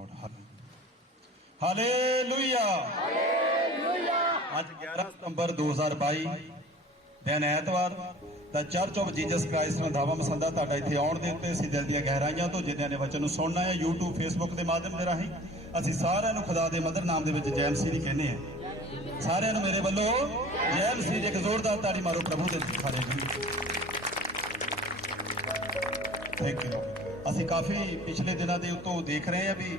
Lord. Hallelujah. आज 11 ਸਤੰਬਰ 2022 ਦਿਨ ਐਤਵਾਰ ਦਾ church of Jesus Christ Randhawa Masanda ਤੁਹਾਡਾ ਇੱਥੇ ਆਉਣ ਦੇ ਉੱਤੇ ਅਸੀਂ ਦਿਲ ਦੀਆਂ ਗਹਿਰਾਈਆਂ ਤੋਂ ਜਿਨ੍ਹਾਂ ਨੇ ਵਚਨ ਨੂੰ ਸੁਣਨਾ ਹੈ YouTube Facebook ਦੇ ਮਾਧਿਅਮ ਦੇ ਰਾਹੀਂ ਅਸੀਂ ਸਾਰਿਆਂ ਨੂੰ ਖੁਦਾ ਦੇ ਮਦਰ ਨਾਮ ਦੇ ਵਿੱਚ ਜੈ ਮਸੀਹ ਦੀ ਕਹਿੰਦੇ ਆ। ਸਾਰਿਆਂ ਨੂੰ ਮੇਰੇ ਵੱਲੋਂ ਜੈ ਮਸੀਹ ਦੀ ਇੱਕ ਜ਼ੋਰਦਾਰ ਤਾੜੀ ਮਾਰੋ ਪ੍ਰਭੂ ਦੇ ਸਾਰੇ ਜੀ। Thank you. ਅਸੀਂ ਕਾਫੀ ਪਿਛਲੇ ਦਿਨਾਂ ਦੇ ਉੱਤੋਂ ਦੇਖ ਰਹੇ ਹਾਂ ਵੀ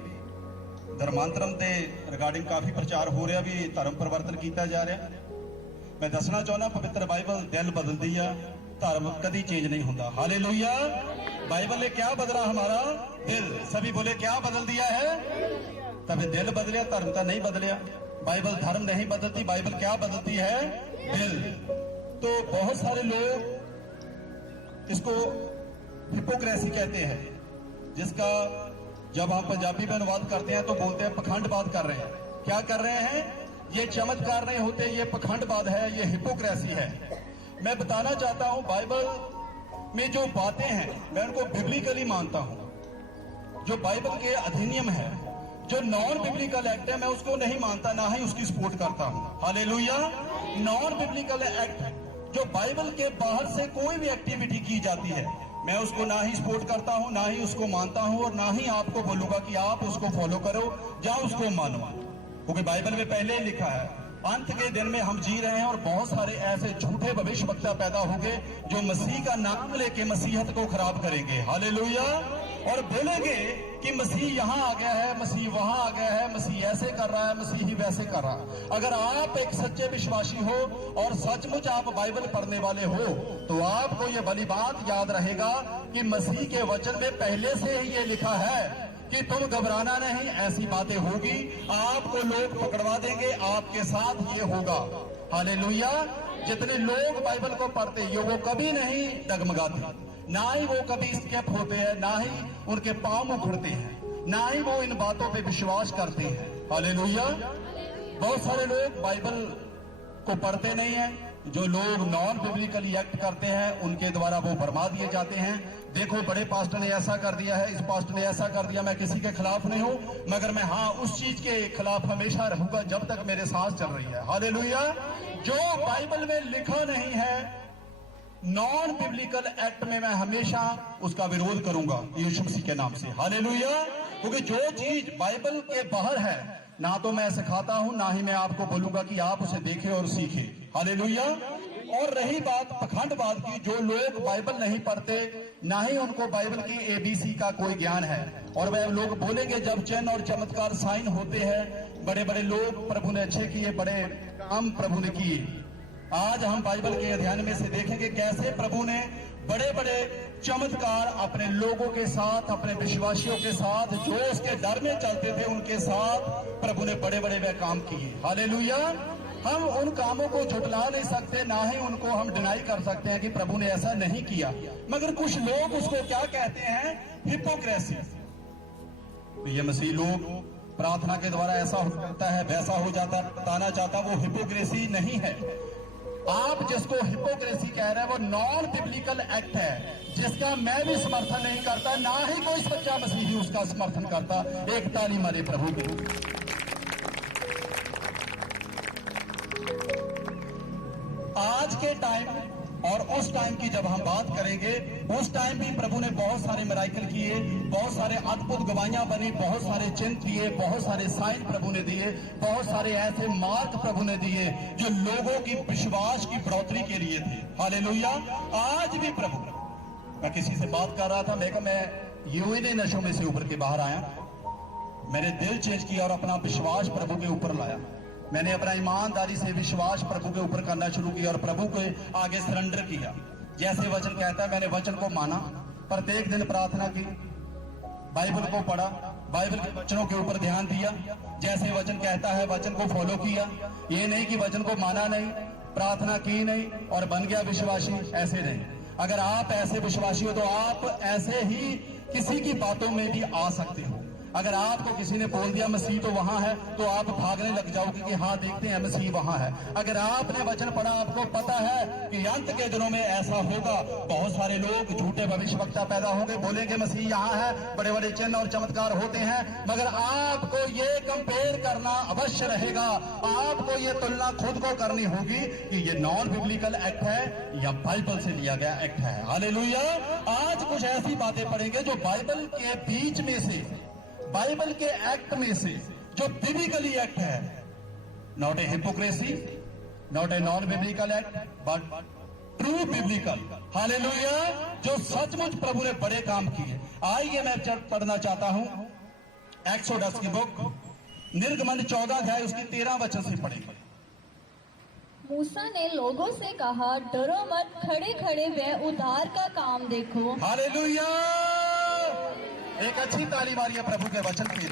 ਧਰਮਾਂਤਰਮ ਦੇ ਰਿਗਾਰਡਿੰਗ ਕਾਫੀ ਪ੍ਰਚਾਰ ਹੋ ਰਿਹਾ ਵੀ ਧਰਮ ਪਰਿਵਰਤਨ ਕੀਤਾ ਜਾ ਰਿਹਾ। मैं दसना चाहना पवित्र बाइबल दिल बदलती है, धर्म कभी चेंज नहीं होता। हालेलुया। बाइबल ने क्या बदला? हमारा दिल। सभी बोले क्या बदल दिया है? तभी दिल बदलिया, धर्म तो नहीं बदलिया। बाइबल धर्म नहीं बदलती, बाइबल क्या बदलती है? दिल। तो बहुत सारे लोग इसको हिपोक्रेसी कहते हैं, जिसका जब हम पंजाबी में अनुवाद करते हैं तो बोलते हैं पखंडवाद कर रहे हैं। क्या कर रहे हैं? ये चमत्कार नहीं होते, ये पखंडवाद है, ये हिपोक्रेसी है। मैं बताना चाहता हूं बाइबल में जो बातें हैं मैं उनको बिब्लिकली मानता हूं। जो बाइबल के अधिनियम है, जो नॉन बिब्लिकल एक्ट है, मैं उसको नहीं मानता, ना ही उसकी सपोर्ट करता हूं। हालेलुया। नॉन बिब्लिकल एक्ट जो बाइबल के बाहर से कोई भी एक्टिविटी की जाती है मैं उसको ना ही सपोर्ट करता हूं, ना ही उसको मानता हूं, और ना ही आपको बोलूंगा कि आप उसको फॉलो करो या उसको मानो, क्योंकि बाइबल में पहले ही लिखा है अंत के दिन में हम जी रहे हैं और बहुत सारे ऐसे झूठे भविष्यवक्ता पैदा होंगे जो मसीह का नाम लेके मसीहत को खराब करेंगे। हालेलुया। और बोलेंगे कि मसीह यहां आ गया है, मसीह वहां आ गया है, मसीह ऐसे कर रहा है, मसीह ही वैसे कर रहा है। अगर आप एक सच्चे विश्वासी हो और सचमुच आप बाइबल पढ़ने वाले हो तो आपको यह भली बात याद रहेगा कि मसीह के वचन में पहले से ही ये लिखा है कि तुम घबराना नहीं, ऐसी बातें होगी, आपको लोग पकड़वा देंगे, आपके साथ ये होगा। हालेलुया। जितने लोग बाइबल को पढ़ते हैं वो कभी नहीं डगमगाते, ना ही वो कभी स्केप होते हैं, ना ही उनके पांव उखड़ते हैं, ना ही वो इन बातों पे विश्वास करते हैं। हालेलुया। बहुत सारे लोग बाइबल को पढ़ते नहीं है। जो लोग नॉन बिब्लिकली एक्ट करते हैं उनके द्वारा वो बर्मा दिए जाते हैं। देखो बड़े पास्टर ने ऐसा कर दिया है, इस पास्टर ने ऐसा कर दिया। मैं किसी के खिलाफ नहीं हूं, मगर मैं हाँ उस चीज के खिलाफ हमेशा रहूंगा जब तक मेरे सांस चल रही है। हालेलुया। जो बाइबल में लिखा नहीं है नॉन बिब्लिकल एक्ट में मैं हमेशा उसका विरोध करूंगा यीशु मसीह के नाम से। हालेलुया। क्योंकि जो चीज बाइबल के बाहर है ना तो मैं सिखाता हूं, ना ही मैं आपको बोलूंगा कि आप उसे देखें और सीखें। हालेलुया। और रही बात पखंडवाद की, जो लोग बाइबल नहीं पढ़ते ना ही उनको बाइबल की ABC का कोई ज्ञान है, और वह लोग बोलेंगे जब चिन्ह और चमत्कार साइन होते हैं, बड़े बड़े लोग प्रभु ने अच्छे किए, बड़े काम प्रभु ने किए। आज हम बाइबल के अध्ययन में से देखेंगे कैसे प्रभु ने बड़े बड़े चमत्कार अपने लोगों के साथ, अपने विश्वासियों के साथ, जो उसके डर में चलते थे उनके साथ प्रभु ने बड़े बड़े वह काम किए। हालेलुया। हम उन कामों को झुटला नहीं सकते, ना ही उनको हम डिनाई कर सकते हैं कि प्रभु ने ऐसा नहीं किया, मगर कुछ लोग उसको क्या कहते हैं? हिपोक्रेसी। ये मसीह लोग प्रार्थना के द्वारा ऐसा हो जाता है, वैसा हो जाता है, बताना चाहता वो हिपोक्रेसी नहीं है। आप जिसको हिपोक्रेसी कह रहे हैं वो नॉन बिब्लिकल एक्ट है, जिसका मैं भी समर्थन नहीं करता, ना ही कोई सच्चा मसीही उसका समर्थन करता। एक ताली मारे प्रभु की। आज के टाइम और उस टाइम की जब हम बात करेंगे, उस टाइम भी प्रभु ने बहुत सारे मिराकल किए, बहुत सारे अद्भुत गवाहियां बनी, बहुत सारे चिन्ह किए, बहुत सारे साइन प्रभु ने दिए, बहुत सारे ऐसे मार्ग प्रभु ने दिए जो लोगों की विश्वास की बढ़ोतरी के लिए थे। हालेलुया। आज भी प्रभु, मैं किसी से बात कर रहा था, मैं यूं ही नहीं नशों में से उभर के बाहर आया, मैंने दिल चेंज किया और अपना विश्वास प्रभु के ऊपर लाया। मैंने अपना ईमानदारी से विश्वास प्रभु के ऊपर करना शुरू किया और प्रभु के आगे सरेंडर किया। जैसे वचन कहता है मैंने वचन को माना, प्रत्येक दिन प्रार्थना की, बाइबल को पढ़ा, बाइबल के वचनों के ऊपर ध्यान दिया, जैसे वचन कहता है वचन को फॉलो किया। ये नहीं कि वचन को माना नहीं, प्रार्थना की नहीं और बन गया विश्वासी, ऐसे नहीं। अगर आप ऐसे विश्वासी हो तो आप ऐसे ही किसी की बातों में भी आ सकते हो। अगर आपको किसी ने बोल दिया मसीह तो वहां है, तो आप भागने लग जाओगे कि हाँ देखते हैं मसीह वहां है। अगर आपने वचन पढ़ा, आपको पता है कि अंत के दिनों में ऐसा होगा, बहुत सारे लोग झूठे भविष्यवक्ता पैदा होंगे, बोलेंगे मसीह यहाँ है, बड़े बड़े चिन्ह और चमत्कार होते हैं, मगर आपको ये कंपेयर करना अवश्य रहेगा, आपको ये तुलना खुद को करनी होगी कि ये नॉन बिब्लिकल एक्ट है या बाइबल से लिया गया एक्ट है। हालेलुया। आज कुछ ऐसी बातें पढ़ेंगे जो बाइबल के बीच में से, बाइबल के एक्ट में से, जो बिब्लिकली एक्ट है, not a hypocrisy, not a non biblical act, but true biblical. Hallelujah. जो सचमुच प्रभु ने बड़े काम किए। आइए मैं पढ़ना चाहता हूं एक्सोडस की बुक, निर्गमन 14 अध्याय उसकी 13 वचन से पढ़ेंगे। मूसा ने लोगों से कहा, डरो मत, खड़े खड़े वह उद्धार का काम देखो। हालेलुया। एक अच्छी ताली मारिए प्रभु के वचन के लिए।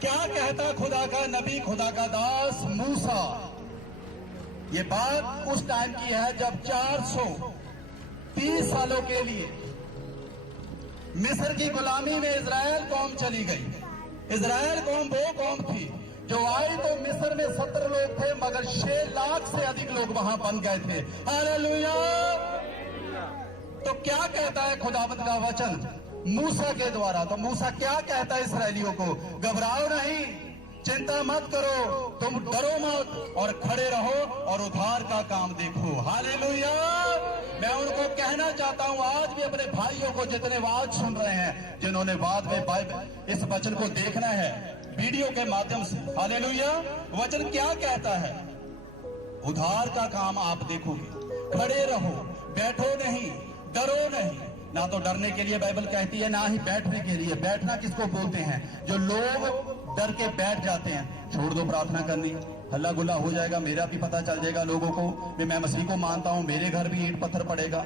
क्या कहता खुदा का नबी, खुदा का दास मूसा? ये बात उस टाइम की है जब 430 सालों के लिए मिस्र की गुलामी में इजराइल कौम चली गई। इजराइल कौम वो कौम थी जो आई तो मिस्र में 70 लोग थे, मगर 6 लाख से अधिक लोग वहां बन गए थे। हालेलुया। तो क्या कहता है खुदावंद का वचन मूसा के द्वारा? तो मूसा क्या कहता है इसराइलियों को? घबराओ नहीं, चिंता मत करो, तुम डरो मत और खड़े रहो और उद्धार का काम देखो। हालेलुया। मैं उनको कहना चाहता हूं, आज भी अपने भाइयों को जितने वाद सुन रहे हैं, जिन्होंने बाद में बाइबल इस वचन को देखना है वीडियो के माध्यम से, हालेलुया, वचन क्या कहता है? उद्धार का काम आप देखोगे। खड़े रहो, बैठो नहीं, डरो नहीं। ना तो डरने के लिए बाइबल कहती है, ना ही बैठने के लिए। बैठना किसको बोलते हैं? जो लोग डर के बैठ जाते हैं। छोड़ दो प्रार्थना करनी, हल्ला गुल्ला हो जाएगा, मेरा भी पता चल जाएगा लोगों को कि मैं मसीह को मानता हूं, मेरे घर भी ईंट पत्थर पड़ेगा।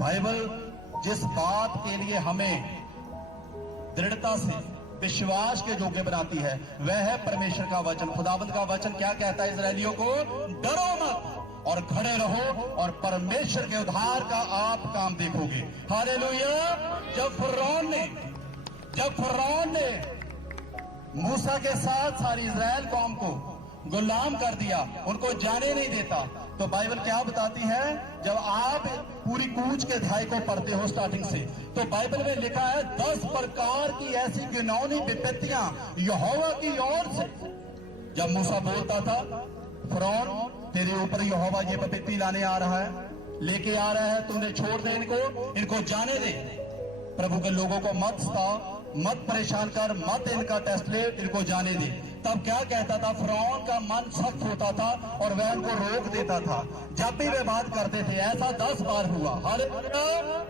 बाइबल जिस बात के लिए हमें दृढ़ता से विश्वास के योग्य बनाती है, वह है परमेश्वर का वचन। खुदावंद का वचन क्या कहता है इसराइलियों को? डरो मत और खड़े रहो और परमेश्वर के उद्धार का आप काम देखोगे। हालेलुया। जब फरौन ने मूसा के साथ सारी इजराइल कौम को गुलाम कर दिया, उनको जाने नहीं देता, तो बाइबल क्या बताती है? जब आप पूरी कूच के अध्याय को पढ़ते हो स्टार्टिंग से, तो बाइबल में लिखा है 10 प्रकार की ऐसी घिनौनी विपत्तियां यहोवा की ओर से। जब मूसा बोलता था, फरौन तेरे ऊपर यहोवा ये विपत्ति लाने आ रहा है, लेके आ रहा है, तुमने छोड़ दे इनको जाने दे। प्रभु के लोगों को मत सताओ, मत परेशान कर, मत इनका टेस्ट ले, इनको जाने दे। तब क्या कहता था? फरौन का मन सख्त होता था और वह उनको रोक देता था जब भी वे बात करते थे। ऐसा 10 बार हुआ। हालेलुया।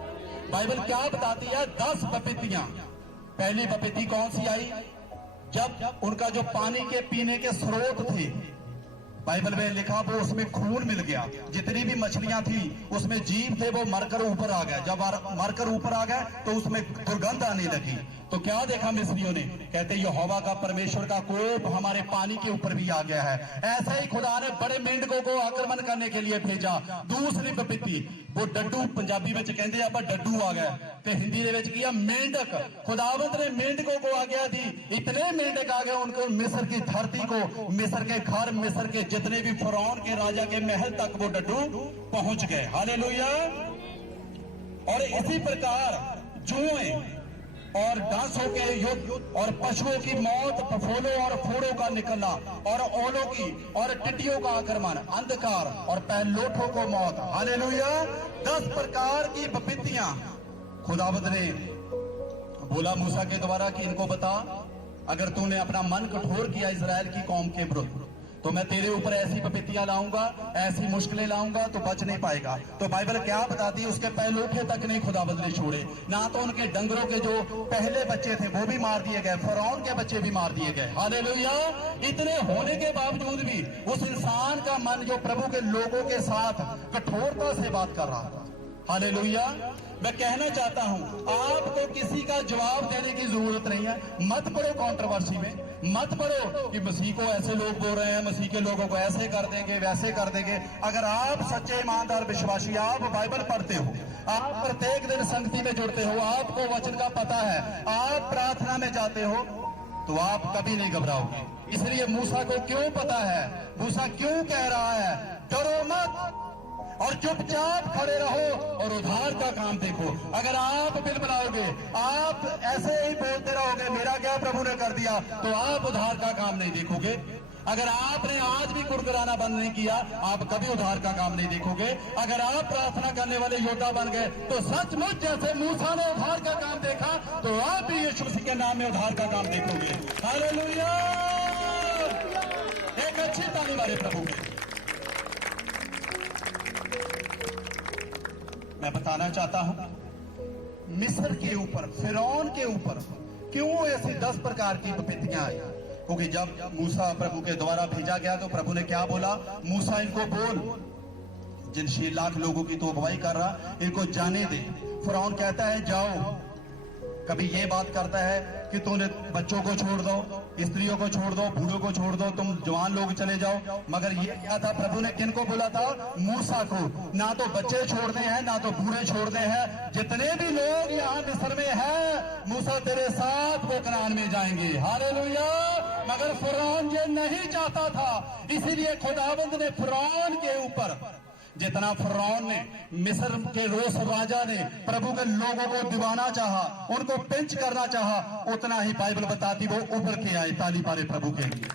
बाइबल क्या बताती है? 10 विपत्तियां। पहली विपत्ति कौन सी आई? जब उनका जो पानी के पीने के स्रोत थे, बाइबल में लिखा वो उसमें खून मिल गया। जितनी भी मछलियां थी उसमें जीव थे, वो मरकर ऊपर आ गए। जब मरकर ऊपर आ गए तो उसमें दुर्गंध आने लगी। तो क्या देखा मिस्रियों ने? कहते यहोवा का, परमेश्वर का कोप हमारे पानी के ऊपर भी आ गया है। ऐसा ही खुदा ने बड़े मेंढकों को आक्रमण करने के लिए भेजा। दूसरी विपत्ति, वो डड्डू, पंजाबी में कहते आप डड्डू आ गए, तो हिंदी में किया मेंढक। खुदावंत ने मेंढकों को आज्ञा दी, इतने मेंढक आ गए उनको मिस्र की धरती को, मिस्र के घर, मिस्र के जितने भी फरौन के राजा के महल तक वो डड्डू पहुंच गए। हालेलुया। और इसी प्रकार जुएं और डांसों के युद्ध और पशुओं की मौत, फफोलों और फोड़ों का निकलना और ओलों की और टिड्डियों का आक्रमण, अंधकार और पहलोठों को मौत। हालेलुया। 10 प्रकार की विपत्तियां खुदावंद ने बोला मूसा के द्वारा कि इनको बता, अगर तूने अपना मन कठोर किया इजराइल की कौम के विरुद्ध, तो मैं तेरे ऊपर ऐसी विपत्तियां लाऊंगा, ऐसी मुश्किलें लाऊंगा, तो बच नहीं पाएगा। तो बाइबल क्या बताती है? उसके पहलूठे तक नहीं खुदावंद ने छोड़े, ना तो उनके डंगरों के जो पहले बच्चे थे वो भी मार दिए गए, फरौन के बच्चे भी मार दिए गए। हालेलुया। इतने होने के बावजूद भी उस इंसान का मन जो प्रभु के लोगों के साथ कठोरता से बात कर रहा था। हालेलुया। मैं कहना चाहता हूं, आपको किसी का जवाब देने की जरूरत नहीं है। मत पड़ो कंट्रोवर्सी में, मत पड़ो कि मसीह को ऐसे लोग बोल रहे हैं, मसीह के लोगों को ऐसे कर देंगे, वैसे कर देंगे। अगर आप सच्चे ईमानदार विश्वासी, आप बाइबल पढ़ते हो, आप प्रत्येक दिन संगति में जुड़ते हो, आपको वचन का पता है, आप प्रार्थना में जाते हो, तो आप कभी नहीं घबराओगे। इसलिए मूसा को क्यों पता है, मूसा क्यों कह रहा है डरो मत और चुपचाप खड़े रहो और उद्धार का काम देखो। अगर आप बिलबिलाओगे, आप ऐसे ही बोलते रहोगे मेरा क्या प्रभु ने कर दिया, तो आप उद्धार का काम नहीं देखोगे। अगर आपने आज भी कुड़कुड़ाना बंद नहीं किया, आप कभी उद्धार का काम नहीं देखोगे। अगर आप प्रार्थना करने वाले योद्धा बन गए, तो सचमुच जैसे मूसा ने उद्धार का काम देखा, तो आप भी यीशु मसीह के नाम में उद्धार का काम देखोगे। हालेलुया! एक अच्छी ताली मारे प्रभु की। मैं बताना चाहता हूं मिस्र के ऊपर, फिरौन के ऊपर क्यों ऐसी 10 प्रकार की विपत्तियां आई। क्योंकि जब मूसा प्रभु के द्वारा भेजा गया तो प्रभु ने क्या बोला, मूसा इनको बोल, जिन 6 लाख लोगों की तो अगुवाई कर रहा, इनको जाने दे। फिरौन कहता है जाओ, कभी ये बात करता है कि तुमने बच्चों को छोड़ दो, स्त्रियों को छोड़ दो, बूढ़ों को छोड़ दो, तुम जवान लोग चले जाओ। मगर ये क्या था, प्रभु ने किनको बोला था, मूसा को। ना तो बच्चे छोड़ने हैं, ना तो बूढ़े छोड़ने हैं, जितने भी लोग यहाँ मिस्र में हैं, मूसा तेरे साथ वो कनान में जाएंगे। हालेलुया! मगर फिरौन ये नहीं चाहता था, इसीलिए खुदावंद ने फिरौन के ऊपर, जितना फिरौन ने मिस्र के रोस राजा ने प्रभु के लोगों को दीवाना चाहा, उनको पिंच करना चाहा, उतना ही बाइबल बताती वो उभर के आए। ताली पारे प्रभु के लिए।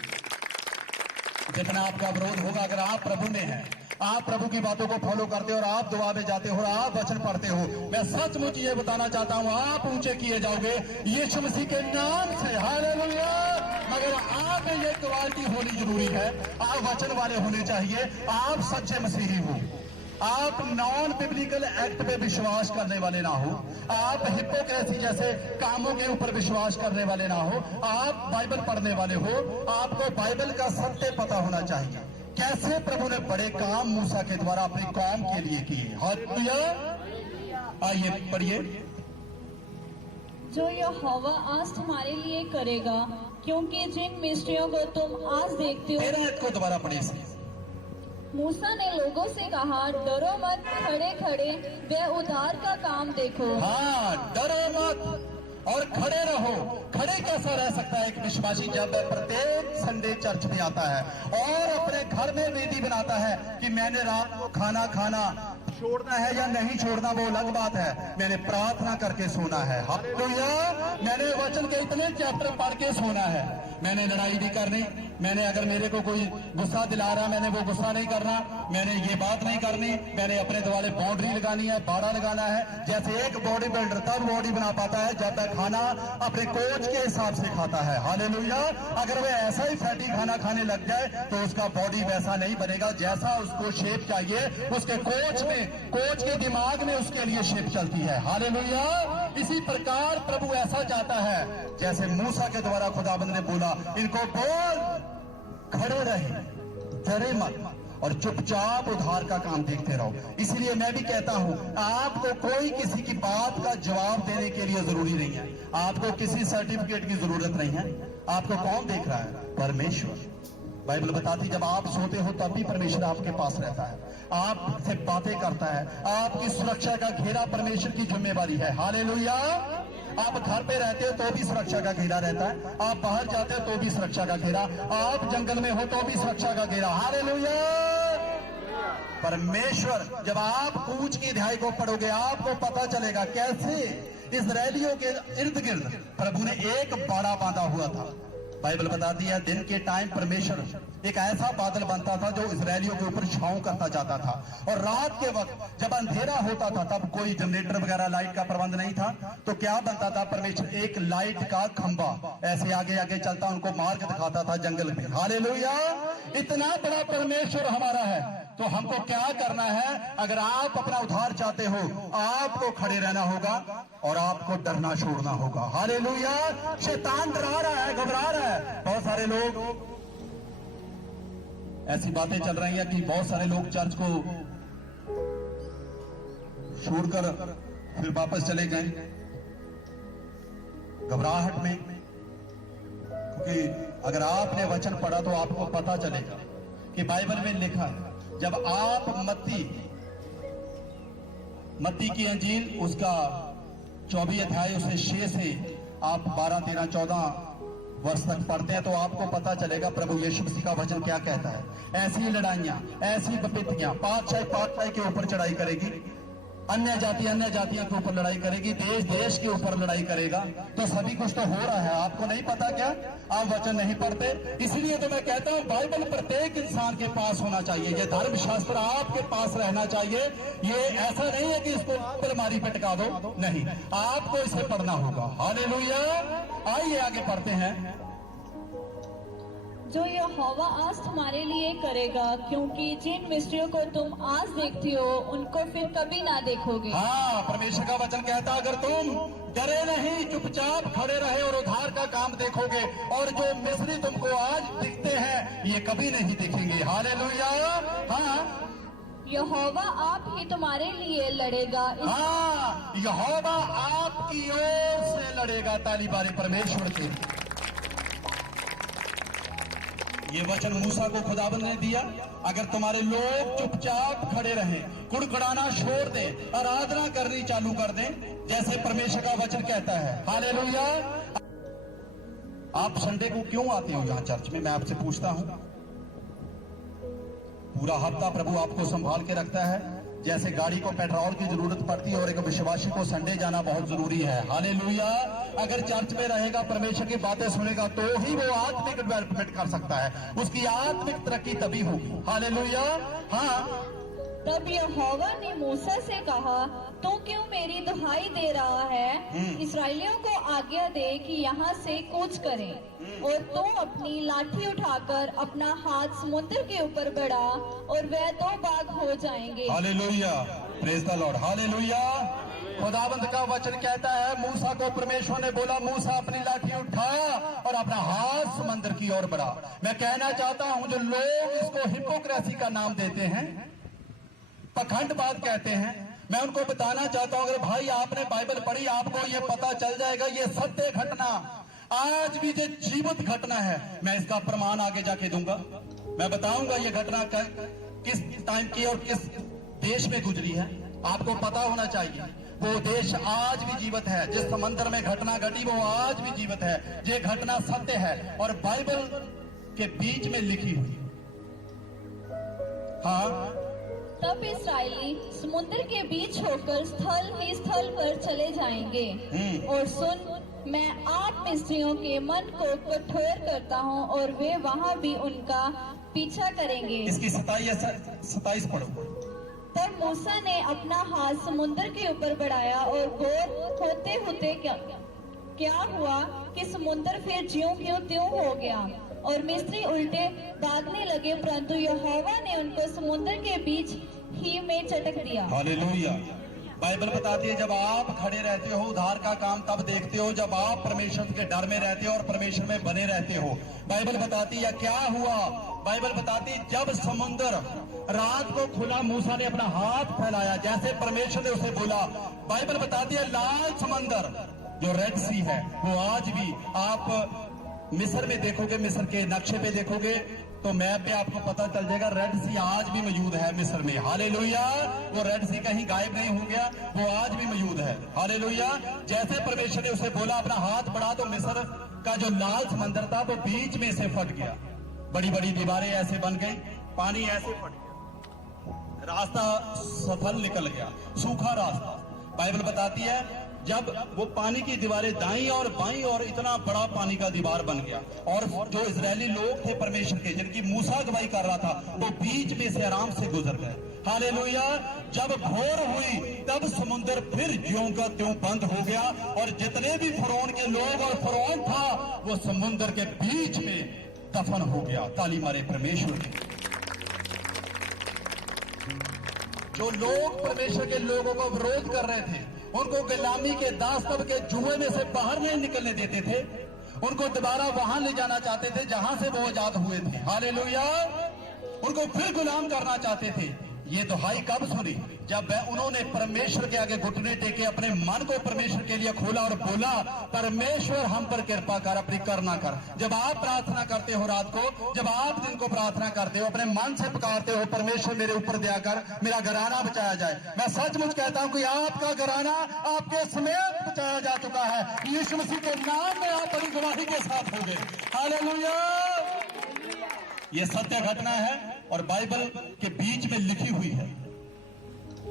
जितना आपका विरोध होगा, अगर आप प्रभु में हैं, आप प्रभु की बातों को फॉलो करते हो और आप दुआ में जाते हो और आप वचन पढ़ते हो, मैं सचमुच ये बताना चाहता हूं, आप ऊंचे किए जाओगे यीशु मसीह के नाम से। हालेलुया! मगर आप में ये क्वालिटी होनी जरूरी है, आप वचन वाले होने चाहिए, आप सच्चे मसीही हो, आप नॉन बिब्लिकल एक्ट पे विश्वास करने वाले ना हो, आप हिपोक्रेसी जैसे कामों के ऊपर विश्वास करने वाले ना हो, आप बाइबल पढ़ने वाले हो, आपको बाइबल का सत्य पता होना चाहिए। कैसे प्रभु ने बड़े काम मूसा के द्वारा अपनी कौम के लिए किए। हालेलुया! आइए पढ़िए। जो यहोवा आज तुम्हारे लिए करेगा, क्योंकि जिन मिस्रियों को तुम आज देखते हो। 13 को दोबारा पढ़िए। मूसा ने लोगों से कहा डरो मत, खड़े खड़े वे उद्धार का काम देखो। हाँ, डरो मत और खड़े रहो। खड़े कैसा रह सकता है एक विश्वासी, जब प्रत्येक संडे चर्च में आता है और अपने घर में वेदी बनाता है कि मैंने रात को खाना खाना छोड़ना है या नहीं छोड़ना वो अलग बात है, मैंने प्रार्थना करके सोना है। हालेलुया! मैंने वचन के इतने चैप्टर पढ़ के सोना है, मैंने लड़ाई नहीं करनी, मैंने अगर मेरे को कोई गुस्सा दिला रहा, मैंने वो गुस्सा नहीं करना, मैंने ये बात नहीं करनी, मैंने अपने द्वारे बाउंड्री लगानी है, बाड़ा लगाना है। जैसे एक बॉडी बिल्डर तब बॉडी बना पाता है जब वह खाना अपने कोच के हिसाब से खाता है। हालेलुया! अगर वह ऐसा ही फैटी खाना खाने लग जाए तो उसका बॉडी वैसा नहीं बनेगा जैसा उसको शेप चाहिए, उसके कोच के दिमाग में उसके लिए शेप चलती है। हालेलुया! इसी प्रकार प्रभु ऐसा चाहता है, जैसे मूसा के द्वारा खुदाबंद ने बोला इनको बोल खड़े रहे, डरे मत और चुपचाप उद्धार का काम देखते रहो। इसलिए मैं भी कहता हूं, आपको कोई किसी की बात का जवाब देने के लिए जरूरी नहीं है, आपको किसी सर्टिफिकेट की जरूरत नहीं है। आपको कौन देख रहा है? परमेश्वर। बाइबल बताती जब आप सोते हो तब भी परमेश्वर आपके पास रहता है, आपसे बातें करता है, आपकी सुरक्षा का घेरा परमेश्वर की जिम्मेवारी है। हालेलुया! आप घर पे रहते हो तो भी सुरक्षा का घेरा रहता है, आप बाहर जाते हो तो भी सुरक्षा का घेरा, आप जंगल में हो तो भी सुरक्षा का घेरा। हालेलुया! परमेश्वर, जब आप कूच की अध्याय को पढ़ोगे आपको पता चलेगा कैसे इजरायलियों के इर्द गिर्द प्रभु ने एक बाड़ा बांधा हुआ था। बाइबल बताती है दिन के टाइम परमेश्वर एक ऐसा बादल बनता था जो इजरायलियों के ऊपर छांव करता जाता था, और रात के वक्त जब अंधेरा होता था तब कोई जनरेटर वगैरह लाइट का प्रबंध नहीं था, तो क्या बनता था, परमेश्वर एक लाइट का खंभा ऐसे आगे आगे चलता उनको मार्ग दिखाता था जंगल में। हालेलुया! इतना बड़ा परमेश्वर हमारा है, तो हमको क्या करना है? अगर आप अपना उद्धार चाहते हो आपको खड़े रहना होगा और आपको डरना छोड़ना होगा। हालेलुया! शैतान डरा रहा है, घबरा रहा है। बहुत सारे लोग ऐसी बातें चल रही हैं कि बहुत सारे लोग चर्च को छोड़कर फिर वापस चले गए घबराहट में, क्योंकि अगर आपने वचन पढ़ा तो आपको पता चलेगा कि बाइबल में लिखा है जब आप मत्ती मत्ती की अंजील उसका 24 अध्याय उसे 6 से आप 12, 13, 14 वर्ष तक पढ़ते हैं तो आपको पता चलेगा प्रभु यीशु मसीह का वचन क्या कहता है। ऐसी लड़ाइयां, ऐसी विपत्तियां पातशाही के ऊपर चढ़ाई करेगी, अन्य जातियों के ऊपर लड़ाई करेगी, देश के ऊपर लड़ाई करेगा। तो सभी कुछ तो हो रहा है, आपको नहीं पता क्या? आप वचन नहीं पढ़ते। इसलिए तो मैं कहता हूं बाइबल प्रत्येक इंसान के पास होना चाहिए, ये धर्मशास्त्र आपके पास रहना चाहिए। ये ऐसा नहीं है कि इसको अलमारी पे टिका दो, नहीं, आपको इसे पढ़ना होगा। हालेलुया। आइए आगे पढ़ते हैं। जो यहोवा आज तुम्हारे लिए करेगा, क्योंकि जिन मिस्रियों को तुम आज देखती हो उनको फिर कभी ना देखोगे। हाँ, परमेश्वर का वचन कहता है अगर तुम डरे नहीं, चुपचाप खड़े रहे और उद्धार का काम देखोगे, और जो मिस्री तुमको आज दिखते हैं ये कभी नहीं दिखेंगे। हालेलुया। हाँ, यहोवा आप ही तुम्हारे लिए लड़ेगा। हाँ, यहोवा आपकी ओर से लड़ेगा। ताली बारी परमेश्वर की। ये वचन मूसा को खुदाबंद ने दिया, अगर तुम्हारे लोग चुपचाप खड़े रहें, कुड़कुड़ाना छोड़ दें, आराधना करनी चालू कर दें, जैसे परमेश्वर का वचन कहता है। हालेलुया। आप संडे को क्यों आते हो यहाँ चर्च में? मैं आपसे पूछता हूं। पूरा हफ्ता प्रभु आपको संभाल के रखता है, जैसे गाड़ी को पेट्रोल की जरूरत पड़ती है और एक विश्वासी को संडे जाना बहुत जरूरी है। हालेलुया। अगर चर्च में रहेगा, परमेश्वर की बातें सुनेगा, तो ही वो आत्मिक डेवलपमेंट कर सकता है, उसकी आत्मिक तरक्की तभी होगी। हालेलुया। हाँ, तब यहोवा ने मूसा से कहा, तू क्यों मेरी दुहाई दे रहा है? इस्राएलियों को आज्ञा दे कि यहाँ से कूच करें, और तू अपनी लाठी उठाकर अपना हाथ समुद्र के ऊपर बढ़ा और वह 2 भाग हो जाएंगे। Hallelujah. Praise the Lord. Hallelujah. खुदाबंद का वचन कहता है मूसा को परमेश्वर ने बोला, मूसा अपनी लाठी उठा और अपना हाथ समंदर की ओर बढ़ा। मैं कहना चाहता हूं जो लोग इसको हिपोक्रेसी का नाम देते हैं, पखंडवाद कहते हैं, मैं उनको बताना चाहता हूं अगर भाई आपने बाइबल पढ़ी, आपको ये पता चल जाएगा ये सत्य घटना आज भी जो जीवित घटना है। मैं इसका प्रमाण आगे जाके दूंगा। मैं बताऊंगा ये घटना किस टाइम की और किस देश में गुजरी है। आपको पता होना चाहिए वो देश आज भी जीवित है, जिस समंदर में घटना घटी वो आज भी जीवित है। ये घटना सत्य है और बाइबल के बीच में लिखी हुई। हाँ, तब इस्राएली समुद्र के बीच होकर स्थल ही स्थल पर चले जाएंगे। और सुन, मैं आप मिस्रियों के मन को कठोर करता हूँ और वे वहाँ भी उनका पीछा करेंगे। इसकी 27 पढ़ो। तब मूसा ने अपना हाथ समुद्र के ऊपर बढ़ाया और घोर होते होते क्या हुआ कि समुद्र फिर ज्यों क्यों त्यों हो गया और मिस्री उल्टे भागने लगे, परंतु यहोवा ने उनको समुद्र के बीच ही में चटक दिया। हालेलुया। बाइबल बताती है जब आप खड़े रहते हो उद्धार का काम तब देखते हो, जब आप परमेश्वर के डर में रहते हो और परमेश्वर में बने रहते हो। बाइबल बताती है क्या हुआ। बाइबल बताती है जब समुद्र रात को खुला, मूसा ने अपना हाथ फैलाया जैसे परमेश्वर ने उसे बोला। बाइबल बताती है लाल समंदर जो रेड सी है वो आज भी आप मिस्र में देखोगे, मिस्र के नक्शे पे देखोगे तो मैप पे आपको पता चल जाएगा रेड सी आज भी मौजूद है मिस्र में। हालेलुया। वो रेड सी कहीं गायब नहीं हो गया, वो आज भी मौजूद है। हालेलुया। जैसे परमेश्वर ने उसे बोला अपना हाथ बढ़ा तो मिस्र का जो लाल समंदर था वो बीच में से फट गया, बड़ी बड़ी दीवारें ऐसे बन गई, पानी ऐसे फट गया, रास्ता सफल निकल गया, सूखा रास्ता। बाइबल बताती है जब वो पानी की दीवारें दाईं और बाईं और इतना बड़ा पानी का दीवार बन गया और जो इजरायली लोग थे परमेश्वर के जिनकी मूसा अगुवाई कर रहा था वो बीच में से आराम से गुजर गए। हालेलुया। जब भोर हुई तब समुद्र फिर ज्यों का त्यों बंद हो गया और जितने भी फरौन के लोग और फरौन था वो समुद्र के बीच में दफन हो गया। ताली मारे परमेश्वर की। जो लोग परमेश्वर के लोगों को विरोध कर रहे थे, उनको गुलामी के दास्तव के जुए में से बाहर नहीं निकलने देते थे, उनको दोबारा वहां ले जाना चाहते थे जहां से वो आजाद हुए थे। हालेलुया। उनको फिर गुलाम करना चाहते थे, ये दुहाई कब सुनी? जब उन्होंने परमेश्वर के आगे घुटने टेके, अपने मन को परमेश्वर के लिए खोला और बोला, परमेश्वर हम पर कृपा कर, अपनी करना कर। जब आप प्रार्थना करते हो रात को, जब आप दिन को प्रार्थना करते हो, अपने मन से पुकारते हो, परमेश्वर मेरे ऊपर दया कर, मेरा घराना बचाया जाए। मैं सचमुच कहता हूं कि आपका घराना आपके समेत बचाया जा चुका है। यीशु मसीह के नाम में आप बड़ी गवाही के साथ हो गए। हालेलुया। ये सत्य घटना है और बाइबल के बीच में लिखी हुई है।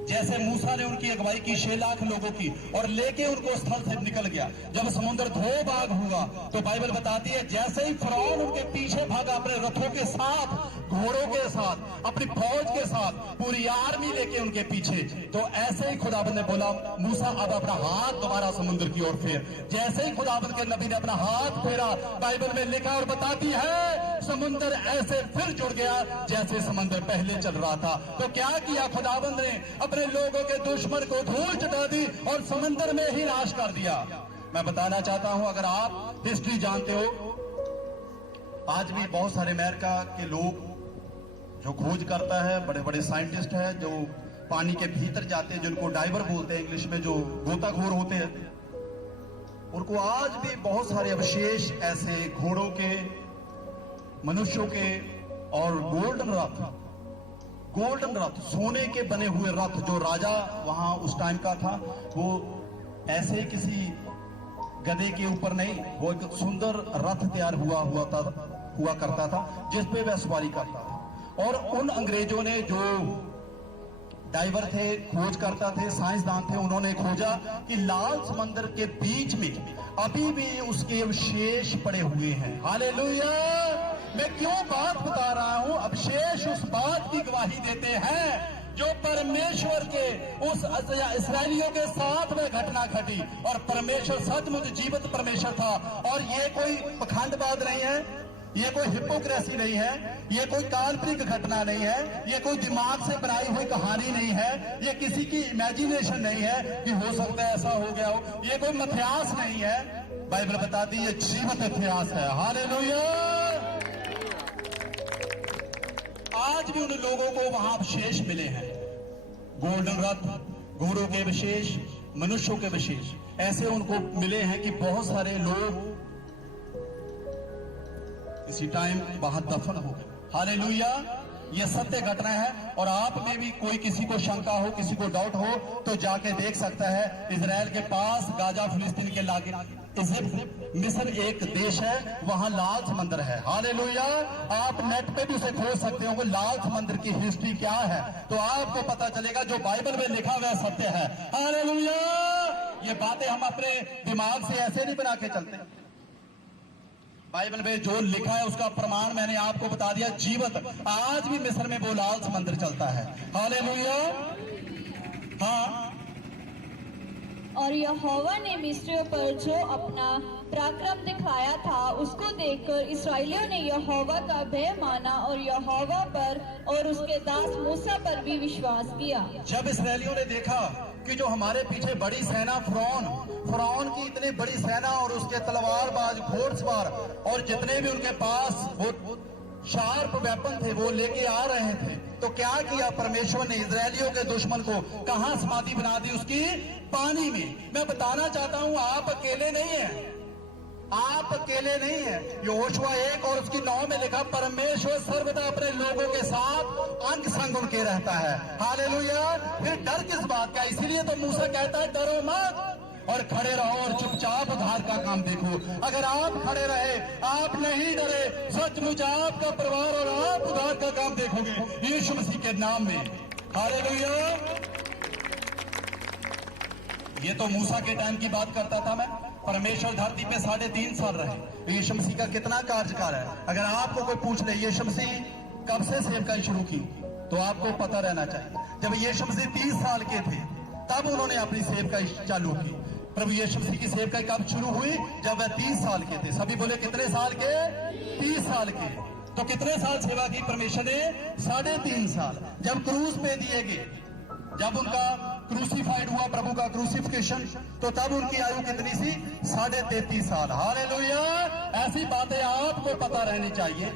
जैसे मूसा ने उनकी अगुवाई की 6 लाख लोगों की और लेके उनको स्थल से निकल गया। जब समुद्र धो भाग हुआ तो बाइबल बताती है जैसे ही फरौन उनके पीछे भागा अपने रथों के साथ, घोड़ों के साथ, अपनी फौज के साथ, पूरी आर्मी लेके उनके पीछे, तो ऐसे ही खुदाबंद ने बोला, मूसा अब अपना हाथ दोबारा समुद्र की ओर फेर। जैसे ही खुदाबंद के नबी ने अपना हाथ फेरा, बाइबल में लिखा और बताती है समुद्र ऐसे फिर जुड़ गया जैसे समुद्र पहले चल रहा था। तो क्या किया खुदाबंद ने? अपने लोगों के दुश्मन को धूल चटा दी और समुद्र में ही नाश कर दिया। मैं बताना चाहता हूं, अगर आप हिस्ट्री जानते हो, आज भी बहुत सारे अमेरिका के लोग जो खोज करता है, बड़े बड़े साइंटिस्ट हैं जो पानी के भीतर जाते हैं, जिनको डाइवर बोलते हैं इंग्लिश में, जो गोताखोर होते हैं, उनको आज भी बहुत सारे अवशेष ऐसे घोड़ों के, मनुष्यों के और गोल्डन रथ, सोने के बने हुए रथ, जो राजा वहां उस टाइम का था, वो ऐसे किसी गधे के ऊपर नहीं, वो एक सुंदर रथ तैयार हुआ करता था जिसपे वह सवारी करता था। और उन अंग्रेजों ने, जो डाइवर थे, खोज करता थे, साइंसदान थे, उन्होंने खोजा कि लाल समंदर के बीच में अभी भी उसके अवशेष पड़े हुए हैं। हालेलुया। मैं क्यों बात बता रहा हूं? अवशेष उस बात की गवाही देते हैं जो परमेश्वर के उस इस्राएलियों के साथ में घटना घटी, और परमेश्वर सचमुच जीवित परमेश्वर था। और ये कोई पखंडवाद नहीं है, ये कोई हिपोक्रेसी नहीं है, ये कोई काल्पनिक घटना नहीं है, ये कोई दिमाग से बनाई हुई कहानी नहीं है, ये किसी की इमेजिनेशन नहीं है कि हो सकता है ऐसा हो गया हो, ये कोई मिथ्यास नहीं है। बाइबल बताती है ये जीवित इतिहास है। हालेलुया। आज भी उन लोगों को वहां अवशेष मिले हैं, गोल्डन रथ, घोड़ों के अवशेष, मनुष्यों के अवशेष, ऐसे उनको मिले हैं कि बहुत सारे लोग इसी टाइम वहां दफन हो गए। हालेलुया। ये सत्य घटना है। और आप में भी कोई किसी को शंका हो, किसी को डाउट हो, तो जाके देख सकता है। इजराइल के पास गाजा, फिलिस्तीन के लागे इजिप्ट, मिस्र एक देश है, वहां लाल समंदर है। हालेलुया। आप नेट पे भी उसे खोज सकते हो कि लाल समंदर की हिस्ट्री क्या है, तो आपको पता चलेगा जो बाइबल में लिखा हुआ सत्य है। हालेलुया। ये बातें हम अपने दिमाग से ऐसे नहीं बना के चलते। बाइबल में जो लिखा है उसका प्रमाण मैंने आपको बता दिया, जीवित। आज भी मिस्र में वो लाल समंदर चलता है। हालेलुया। हाँ। और यहोवा ने मिस्रियों पर जो अपना पराक्रम दिखाया था, उसको देखकर इस्राएलियों ने यहोवा का भय माना और यहोवा पर और उसके दास मूसा पर भी विश्वास किया। जब इस्राएलियों ने देखा कि जो हमारे पीछे बड़ी सेना, फरौन की इतनी बड़ी सेना और उसके तलवारबाज, घोड़सवार और जितने भी उनके पास वो शार्प वेपन थे, वो लेके आ रहे थे, तो क्या किया परमेश्वर ने? इजरायलियों के दुश्मन को कहां समाधि बना दी? उसकी पानी में। मैं बताना चाहता हूं, आप अकेले नहीं हैं, आप अकेले नहीं हैं। यहोशुआ 1 और उसकी 9 में लिखा, परमेश्वर सर्वदा अपने लोगों के साथ अंग संग उनके रहता है। हालेलुया। फिर डर किस बात का? इसीलिए तो मूसा कहता है डरो मत और खड़े रहो और चुपचाप उद्धार का काम देखो। अगर आप खड़े रहे, आप नहीं डरे, सचमुच आपका परिवार और आप उद्धार का काम देखोगे यीशु मसीह के नाम में। हालेलुया। ये तो मूसा के टाइम की बात करता था मैं। परमेश्वर धरती पे 3.5 साल रहे। यीशु मसीह का कितना कार्यकाल है? अगर आपको कोई पूछ ले यीशु मसीह कब से सेवकाई शुरू की, तो आपको पता रहना चाहिए जब यीशु मसीह 30 साल के थे तब उन्होंने अपनी सेवकाई चालू की। प्रभु यीशु मसीह की सेवकाई कब शुरू हुई? जब वह 30 साल के थे। सभी बोले कितने साल के? 30 साल के। तो कितने साल सेवा की परमेश्वर ने? 3.5 साल। जब क्रूस पे दिए गए, जब उनका क्रूसीफाइड हुआ, प्रभु का क्रूसिफिकेशन, तो तब उनकी आयु कितनी सी? 33.5 साल। हालेलुया। ऐसी बातें आपको पता रहनी चाहिए।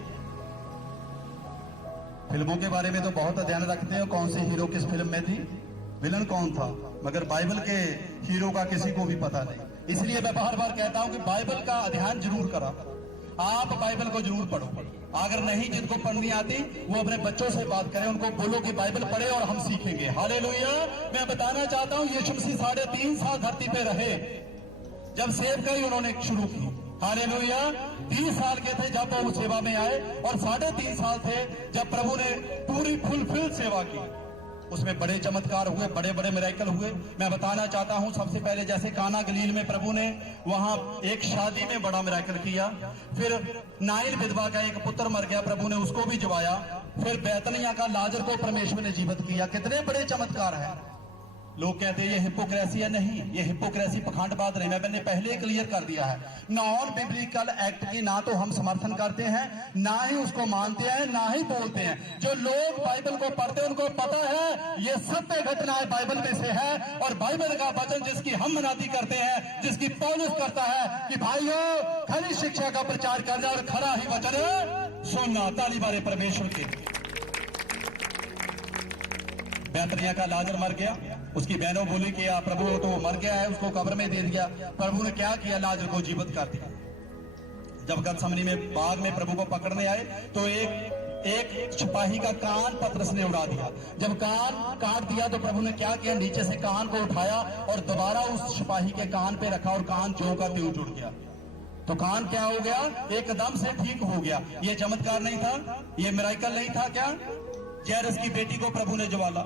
फिल्मों के बारे में तो बहुत अध्ययन रखते हो, कौन सी हीरो किस फिल्म में थी, विलन कौन था, मगर बाइबल के हीरो का किसी को भी पता नहीं। इसलिए मैं बार बार कहता हूं कि बाइबल का अध्ययन जरूर करा, आप बाइबल को जरूर पढ़ो। अगर नहीं जिनको पढ़नी आती वो अपने बच्चों से बात करें, उनको बोलो कि बाइबल पढ़े और हम सीखेंगे। हालेलुया। मैं बताना चाहता हूं यीशु मसीह 3.5 साल धरती पे रहे, जब सेवकाई उन्होंने शुरू की। हालेलुया। 20 साल के थे जब वो सेवा में आए और 3.5 साल थे जब प्रभु ने पूरी फुलफिल सेवा की। उसमें बड़े चमत्कार हुए, बड़े बड़े मिरेकल हुए। मैं बताना चाहता हूं सबसे पहले जैसे काना गलील में प्रभु ने वहां एक शादी में बड़ा मिरेकल किया, फिर नाइन विधवा का एक पुत्र मर गया, प्रभु ने उसको भी जिवाया, फिर बैतनिया का लाजर को परमेश्वर ने जीवित किया। कितने बड़े चमत्कार हैं। लोग कहते हैं ये हिपोक्रेसी है, नहीं, ये हिपोक्रेसी पखंडवाद नहीं। मैंने पहले क्लियर कर दिया है, नॉन बिब्लिकल एक्ट की ना तो हम समर्थन करते हैं, ना ही उसको मानते हैं, ना ही बोलते हैं। जो लोग बाइबल को पढ़ते हैं उनको पता है ये सत्य घटनाएं बाइबल में से है, और बाइबल का वचन जिसकी हम मनाती करते हैं, जिसकी पौलुस करता है कि भाइयों खरी शिक्षा का प्रचार करना और खरा ही वचन सुनना। ताली मारे परमेश्वर के। बैतनिया का लाजर मर गया, उसकी बहनों बोली कि प्रभु तो मर गया है, उसको कब्र में दे दिया। प्रभु ने क्या किया, लाजर को जीवित कर दिया। जब गतसमनी में बाग में प्रभु को पकड़ने आए तो एक सिपाही का कान पतरस ने उड़ा दिया। जब कान काट दिया तो प्रभु ने क्या किया, नीचे से कान को उठाया और दोबारा उस सिपाही के कान पे रखा और कान ज्यों का त्यों जुड़ गया। तो कान क्या हो गया, एकदम से ठीक हो गया। ये चमत्कार नहीं था, ये मिरेकल नहीं था क्या? जैरस की बेटी को प्रभु ने ज्वाला,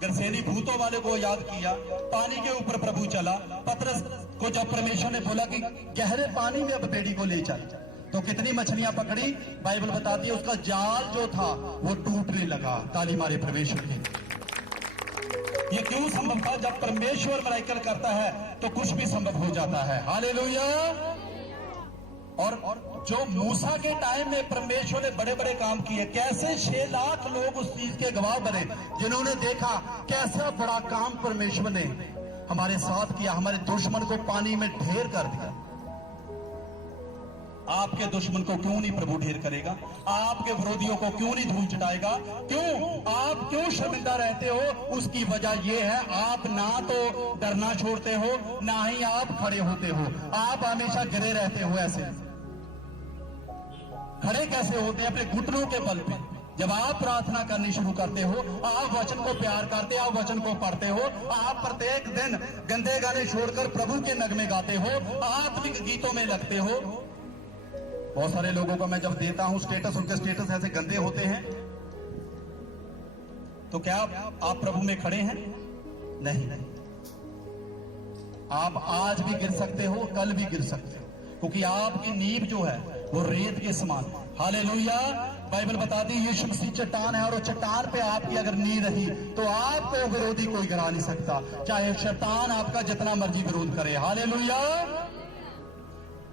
गरसेनी भूतों वाले को याद किया, पानी के ऊपर प्रभु चला। पतरस को जब परमेश्वर ने बोला कि गहरे पानी में अब बेटी को ले चल, तो कितनी मछलियां पकड़ी, बाइबल बताती है उसका जाल जो था वो टूटने लगा। ताली मारे परमेश्वर की। ये क्यों संभव था? जब परमेश्वर मिरेकल करता है तो कुछ भी संभव हो जाता है। हालेलुया। और जो मूसा के टाइम में परमेश्वर ने बड़े बड़े काम किए, कैसे 6 लाख लोग उस चीज के गवाह बने जिन्होंने देखा कैसा बड़ा काम परमेश्वर ने हमारे साथ किया, हमारे दुश्मन को पानी में ढेर कर दिया। आपके दुश्मन को क्यों नहीं प्रभु ढेर करेगा? आपके विरोधियों को क्यों नहीं धूल चटाएगा? क्यों आप क्यों शर्मिंदा रहते हो? उसकी वजह यह है आप ना तो डरना छोड़ते हो, ना ही आप खड़े होते हो। आप हमेशा गिरे रहते हो। ऐसे खड़े कैसे होते हैं? अपने घुटनों के बल पे। जब आप प्रार्थना करनी शुरू करते हो, आप वचन को प्यार करते हो, आप वचन को पढ़ते हो, आप प्रत्येक दिन गंदे गाने छोड़कर प्रभु के नगमे गाते हो, आत्मिक गीतों में लगते हो। बहुत सारे लोगों को मैं जब देता हूं स्टेटस, उनके स्टेटस ऐसे गंदे होते हैं, तो क्या आप प्रभु में खड़े हैं? नहीं। आप आज भी गिर सकते हो, कल भी गिर सकते हो, क्योंकि आपकी नींव जो है वो रेत के समान। हालेलुया। बाइबल बताती है यीशु मसीह चट्टान है, और चट्टान पे आपकी अगर नींव रही तो आपको विरोधी कोई गिरा नहीं सकता, चाहे शैतान आपका जितना मर्जी विरोध करे। हालेलुया।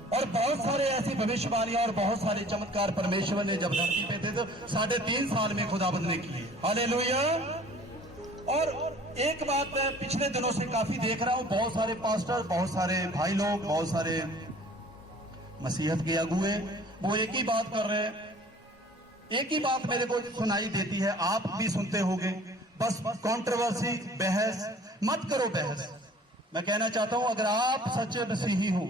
और बहुत सारे ऐसी भविष्यवाणियां और बहुत सारे चमत्कार परमेश्वर ने जब धरती पे थे तो 3.5 साल में खुदाबंद ने किए। हालेलुया। और एक बात मैं पिछले दिनों से काफी देख रहा हूं, बहुत सारे पास्टर, बहुत सारे भाई लोग, बहुत सारे मसीहत के अगुए वो एक ही बात कर रहे हैं। एक ही बात मेरे को सुनाई देती है, आप भी सुनते होंगे, बस कंट्रोवर्सी, बहस मत करो। बहस मैं कहना चाहता हूं, अगर आप सच्चे मसीही हो,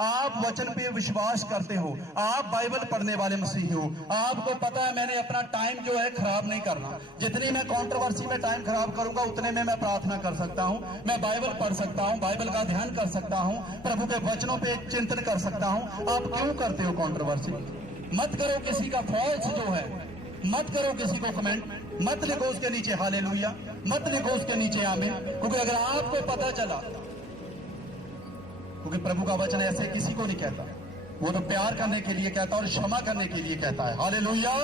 आप वचन पे विश्वास करते हो, आप बाइबल पढ़ने वाले मसीही हो, आपको पता है मैंने अपना टाइम जो है खराब नहीं करना। जितनी मैं कंट्रोवर्सी में टाइम खराब करूंगा उतने में मैं प्रार्थना कर सकता हूं, मैं बाइबल पढ़ सकता हूं, बाइबल का ध्यान कर सकता हूं, प्रभु के वचनों पे चिंतन कर सकता हूं। आप क्यों करते हो कंट्रोवर्सी? मत करो किसी का फॉल्स जो है, मत करो किसी को कमेंट, मत लिखो उसके नीचे हालेलुया, मत लिखो उसके नीचे आमीन, क्योंकि अगर आपको पता चला, क्योंकि प्रभु का वचन ऐसे किसी को नहीं कहता, वो तो प्यार करने के लिए कहता है और क्षमा करने के लिए कहता है। हालेलुया।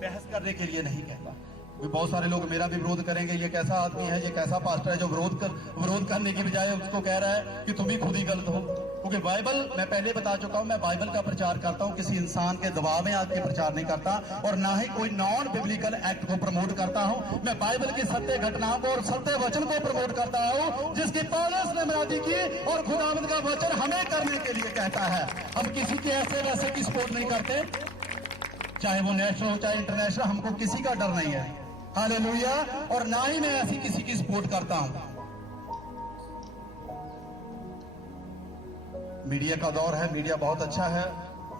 बहस करने के लिए नहीं कहता। बहुत सारे लोग मेरा भी विरोध करेंगे, ये कैसा आदमी है, ये कैसा पास्टर है जो विरोध करने की बजाय उसको कह रहा है कि तुम ही खुद ही गलत हो। क्योंकि बाइबल, मैं पहले बता चुका हूं, मैं बाइबल का प्रचार करता हूं, किसी इंसान के दबाव में आके प्रचार नहीं करता, और ना ही कोई नॉन बिब्लिकल एक्ट को प्रमोट करता हूं। मैं बाइबल की सत्य घटनाओं को और सत्य वचन को प्रमोट करता हूं, जिसकी पौलुस ने मरादी की और खुदावंद का वचन हमें करने के लिए कहता है। हम किसी के ऐसे वैसे की सपोर्ट नहीं करते। चाहे वो नेशनल हो चाहे इंटरनेशनल, हमको किसी का डर नहीं है। हालेलुया। और ना ही मैं ऐसी किसी की सपोर्ट करता हूं। मीडिया का दौर है, मीडिया बहुत अच्छा है,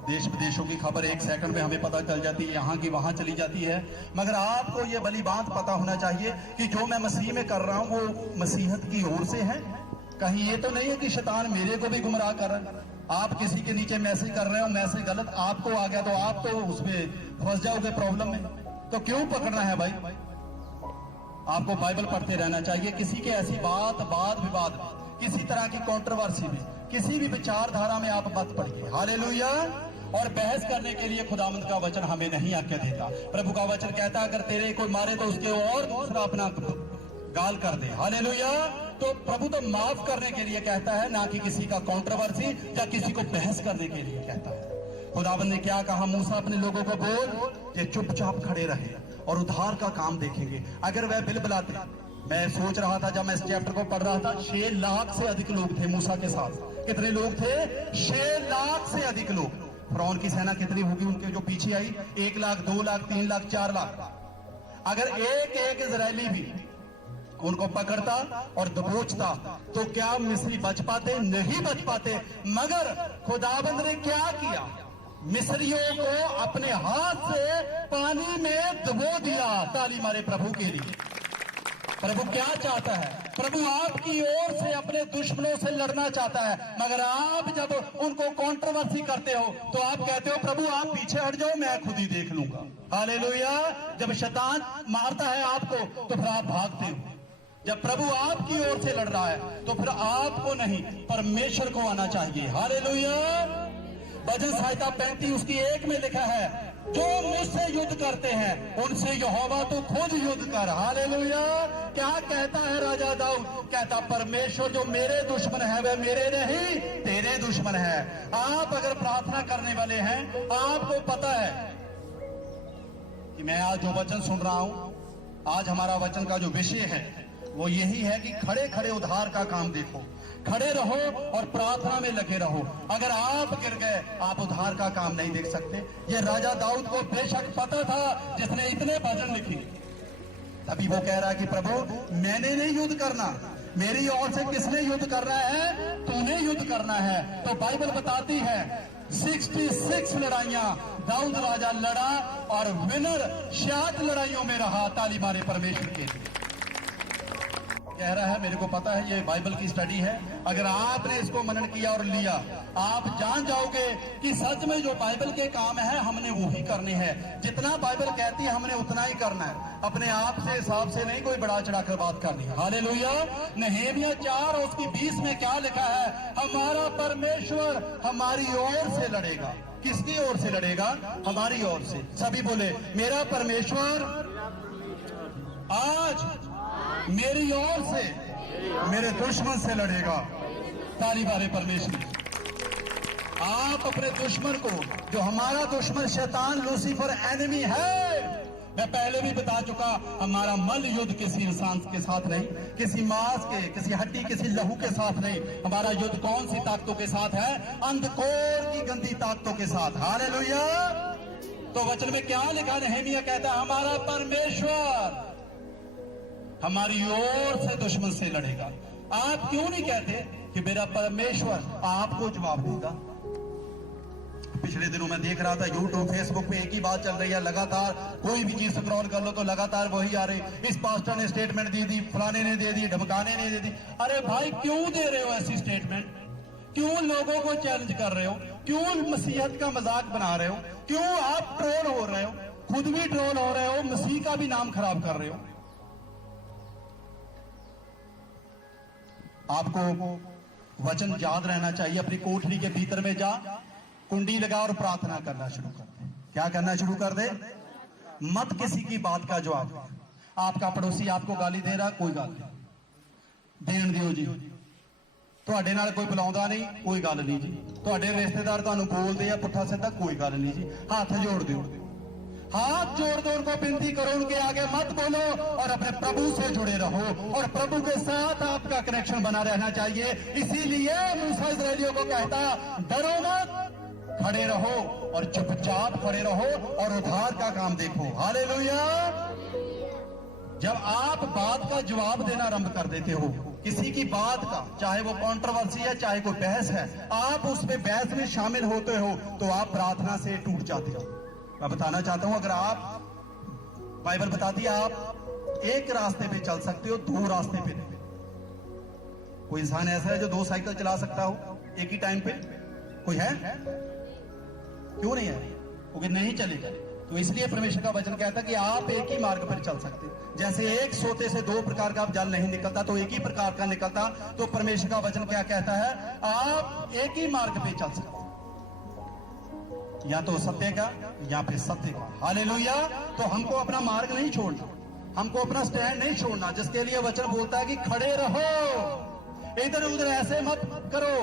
देश विदेशों की खबर एक सेकंड में हमें पता चल जाती है, यहाँ की वहां चली जाती है। मगर आपको ये भली बात पता होना चाहिए कि जो मैं मसीह में कर रहा हूं वो मसीहत की ओर से है। कहीं ये तो नहीं है कि शैतान मेरे को भी गुमराह कर रहा है। आप किसी के नीचे मैसेज कर रहे हो, मैसेज गलत आपको आ गया तो आप तो उसमें फंस जाओगे प्रॉब्लम में। तो क्यों पकड़ना है भाई? आपको बाइबल पढ़ते रहना चाहिए। किसी के ऐसी बात वाद विवाद, किसी तरह की कंट्रोवर्सी में, किसी भी विचारधारा में आप मत पड़िए। हालेलुया। और बहस करने के लिए खुदावंद का वचन हमें नहीं आज्ञा देता। प्रभु का वचन कहता है अगर तेरे कोई मारे तो उसके और दूसरा अपना गाल कर दे। हालेलुया। तो प्रभु तो माफ करने के लिए कहता है, ना कि किसी का कंट्रोवर्सी या किसी को बहस करने के लिए कहता है। खुदावंद ने क्या कहा? मूसा अपने लोगों को बोल कि चुपचाप खड़े रहे और उद्धार का काम देखेंगे। अगर वह बिलबिलाते, मैं सोच रहा था जब मैं इस चैप्टर को पढ़ रहा था, 6 लाख से अधिक लोग थे मूसा के साथ। कितने लोग थे? 6 लाख से अधिक लोग। फिरौन की सेना कितनी होगी उनके जो पीछे आई? 1 लाख, 2 लाख, 3 लाख, 4 लाख। अगर एक एक इजरायली भी उनको पकड़ता और दबोचता तो क्या मिस्री बच पाते? नहीं बच पाते। मगर खुदाबंद ने क्या किया? मिस्रियों को अपने हाथ से पानी में दबो दिया। ताली मारे प्रभु के लिए। प्रभु क्या चाहता है? प्रभु आपकी ओर से अपने दुश्मनों से लड़ना चाहता है। मगर आप जब उनको कंट्रोवर्सी करते हो तो आप कहते हो प्रभु आप पीछे हट जाओ, मैं खुद ही देख लूंगा। हालेलुया। जब शैतान मारता है आपको तो फिर आप भागते हो। जब प्रभु आपकी ओर से लड़ रहा है तो फिर आपको नहीं परमेश्वर को आना चाहिए। हालेलुया। भजन संहिता 35 उसकी 1 में लिखा है, जो मुझसे युद्ध करते हैं उनसे यहोवा तो खुद युद्ध कर। हालेलुया। क्या कहता है राजा दाऊद? कहता परमेश्वर जो मेरे दुश्मन है वह मेरे नहीं तेरे दुश्मन है। आप अगर प्रार्थना करने वाले हैं, आपको पता है कि मैं आज जो वचन सुन रहा हूं, आज हमारा वचन का जो विषय है वो यही है कि खड़े खड़े उद्धार का काम देखो, खड़े रहो और प्रार्थना में लगे रहो। अगर आप गिर गए आप उद्धार का काम नहीं देख सकते। ये राजा दाऊद को बेशक पता था, जिसने इतने भजन लिखे। तभी वो कह रहा है कि प्रभु मैंने नहीं युद्ध करना, मेरी ओर से किसने युद्ध करना है? तूने युद्ध करना है। तो बाइबल बताती है 66 लड़ाइयां दाऊद राजा लड़ा और विनर 66 लड़ाइयों में रहा। ताली मारे परमेश्वर के लिए। कह रहा है मेरे को पता है ये बाइबल की स्टडी है। अगर आपने इसको मनन किया और लिया, आप जान जाओगे कि सच में जो बाइबल के काम है हमने वो ही करने हैं। जितना बाइबल कहती है हमने उतना ही करना है। अपने आप से हिसाब से नहीं कोई बढ़ा चढ़ाकर बात करनी है। हालेलुया। नहमीया 4 और उसकी 20 में क्या लिखा है? हमारा परमेश्वर हमारी ओर से लड़ेगा। किसकी ओर से लड़ेगा? हमारी ओर से। सभी बोले मेरा परमेश्वर आज मेरी ओर से मेरे दुश्मन से लड़ेगा। ताली मारे परमेश्वर। आप अपने दुश्मन को, जो हमारा दुश्मन शैतान लूसीफर एनिमी है, मैं पहले भी बता चुका, हमारा मल युद्ध किसी इंसान के साथ नहीं, किसी मांस के, किसी हड्डी, किसी लहू के साथ नहीं। हमारा युद्ध कौन सी ताकतों के साथ है? अंधकोर की गंदी ताकतों के साथ। हालेलुया। तो वचन में क्या लिखा? नहमीया कहता है हमारा परमेश्वर हमारी ओर से दुश्मन से लड़ेगा। आप क्यों नहीं कहते कि मेरा परमेश्वर आपको जवाब देगा? पिछले दिनों मैं देख रहा था यूट्यूब फेसबुक पे एक ही बात चल रही है लगातार। कोई भी चीज स्क्रॉल कर लो तो लगातार वही आ रही। इस पास्टर ने स्टेटमेंट दे दी, फलाने ने दे दी, ढमकाने ने दे दी। अरे भाई क्यों दे रहे हो ऐसी स्टेटमेंट? क्यों लोगों को चैलेंज कर रहे हो? क्यों मसीहत का मजाक बना रहे हो? क्यों आप ट्रोल हो रहे हो? खुद भी ट्रोल हो रहे हो, मसीह का भी नाम खराब कर रहे हो। आपको वचन याद रहना चाहिए। अपनी कोठरी के भीतर में जा, कुंडी लगा और प्रार्थना करना शुरू कर दे। क्या करना शुरू कर दे? मत किसी की बात का जवाब दे। आपका पड़ोसी आपको गाली दे रहा, कोई गाल नहीं देन दियो जी। ਤੁਹਾਡੇ ਨਾਲ ਕੋਈ ਬੁਲਾਉਂਦਾ ਨਹੀਂ, ਕੋਈ ਗੱਲ ਨਹੀਂ ਜੀ। ਤੁਹਾਡੇ ਰਿਸ਼ਤੇਦਾਰ ਤੁਹਾਨੂੰ ਬੋਲਦੇ ਆ ਪੁੱਠਾ ਸਿੱਧਾ, कोई गल नहीं जी। हाथ जोड़ दो, हाथ जोड़ दो, उनको विनती करो, उनके आगे मत बोलो और अपने प्रभु से जुड़े रहो और प्रभु के साथ आपका कनेक्शन बना रहना चाहिए। इसीलिए मूसा इस्राएलियों को कहता डरो मत, खड़े रहो और चुपचाप खड़े रहो और उधार का काम देखो। हालेलुया। जब आप बात का जवाब देना आरंभ कर देते हो, किसी की बात का, चाहे वो कंट्रोवर्सी है चाहे कोई बहस है, आप उसमें बहस में शामिल होते हो तो आप प्रार्थना से टूट जाते हो। मैं बताना चाहता हूं, अगर आप, बाइबल बताती है आप एक रास्ते पे चल सकते हो, दो रास्ते पे नहीं। कोई इंसान ऐसा है जो दो साइकिल चला सकता हो एक ही टाइम पे? कोई है? क्यों नहीं है? क्योंकि नहीं चलेगा। तो इसलिए परमेश्वर का वचन कहता है कि आप एक ही मार्ग पर चल सकते हो। जैसे एक सोते से दो प्रकार का जल नहीं निकलता तो एक ही प्रकार का निकलता, तो परमेश्वर का वचन क्या कहता है? आप एक ही मार्ग पे चल सकते हो, या तो सत्य का या फिर सत्य का। हालेलुया। तो हमको अपना मार्ग नहीं छोड़ना, हमको अपना स्टैंड नहीं छोड़ना, जिसके लिए वचन बोलता है कि खड़े रहो, इधर उधर ऐसे मत करो,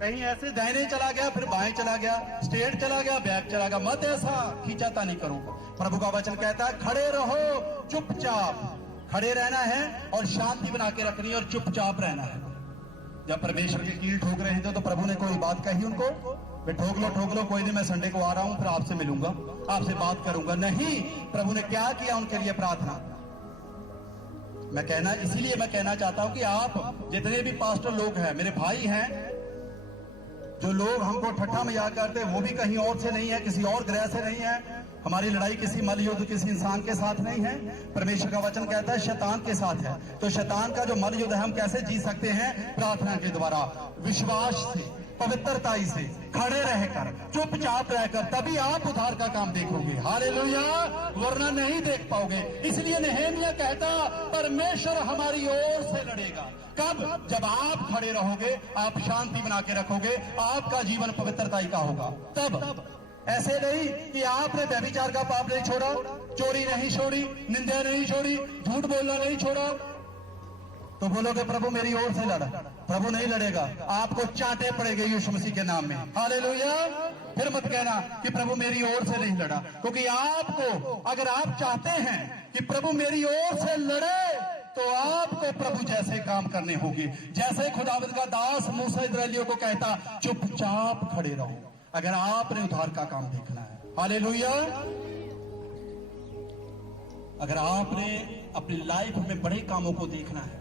कहीं ऐसे दाहिने चला गया फिर बाएं चला गया, स्ट्रेट चला गया बैक चला गया, मत ऐसा खींचातानी करो। प्रभु का वचन कहता है खड़े रहो, चुपचाप खड़े रहना है और शांति बना के रखनी है और चुपचाप रहना है। जब परमेश्वर की कील ठोक रहे थे तो प्रभु ने कोई बात कही उनको, वे ठोक लो कोई नहीं, मैं संडे को आ रहा हूं फिर आपसे मिलूंगा, आपसे बात करूंगा। नहीं, प्रभु ने क्या किया उनके लिए? प्रार्थना। इसीलिए मैं कहना चाहता हूं कि आप जितने भी पास्टर लोग हैं, मेरे भाई हैं, जो लोग हमको ठट्ठा मजाक करते हैं, वो भी कहीं और से नहीं है, किसी और ग्रह से नहीं है। हमारी लड़ाई किसी मल युद्ध किसी इंसान के साथ नहीं है। परमेश्वर का वचन कहता है शैतान के साथ है। तो शैतान का जो मल युद्ध है हम कैसे जीत सकते हैं? प्रार्थना के द्वारा, विश्वास से, पवित्रताई से, खड़े रहकर, चुपचाप रहकर, तभी आप उद्धार का काम देखोगे। हालेलुया। वरना नहीं देख पाओगे। इसलिए नहम्याह कहता परमेश्वर हमारी ओर से लड़ेगा। कब? जब आप खड़े रहोगे, आप शांति बना के रखोगे, आपका जीवन पवित्रताई का होगा। तब ऐसे नहीं कि आपने व्यभिचार का पाप नहीं छोड़ा, चोरी नहीं छोड़ी, निंदा नहीं छोड़ी, झूठ बोलना नहीं छोड़ा, तो बोलोगे प्रभु मेरी ओर से लड़ा। प्रभु नहीं लड़ेगा, आपको चांटे पड़ेंगे यीशु मसीह के नाम में। हालेलुया। फिर मत कहना कि प्रभु मेरी ओर से नहीं लड़ा, क्योंकि आपको, अगर आप चाहते हैं कि प्रभु मेरी ओर से लड़े, तो आपको प्रभु जैसे काम करने होंगे। जैसे खुदावंद का दास मूसा इस्राएलियों को कहता चुपचाप खड़े रहो, अगर आपने उद्धार का काम देखना है। हालेलुया। अगर आपने अपनी लाइफ में बड़े कामों को देखना है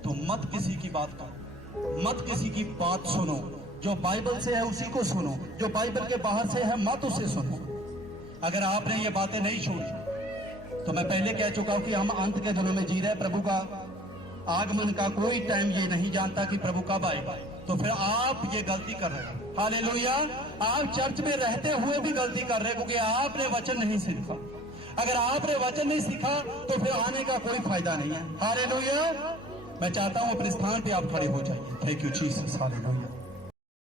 तो मत किसी की बात करो, मत किसी की बात सुनो। जो बाइबल से है उसी को सुनो, जो बाइबल के बाहर से है मत उसे सुनो। अगर आपने ये बातें नहीं छोड़ी तो मैं पहले कह चुका हूं कि हम अंत के दिनों में जी रहे। प्रभु का आगमन का कोई टाइम ये नहीं जानता कि प्रभु कब आएगा। तो फिर आप ये गलती कर रहे हैं। हालेलुया। आप चर्च में रहते हुए भी गलती कर रहे हैं, क्योंकि आपने वचन नहीं सीखा। अगर आपने वचन नहीं सीखा तो फिर आने का कोई फायदा नहीं है। हालेलुया। मैं चाहता हूं अपने स्थान पे आप खड़े हो जाइए। Thank you Jesus. हालेलुया।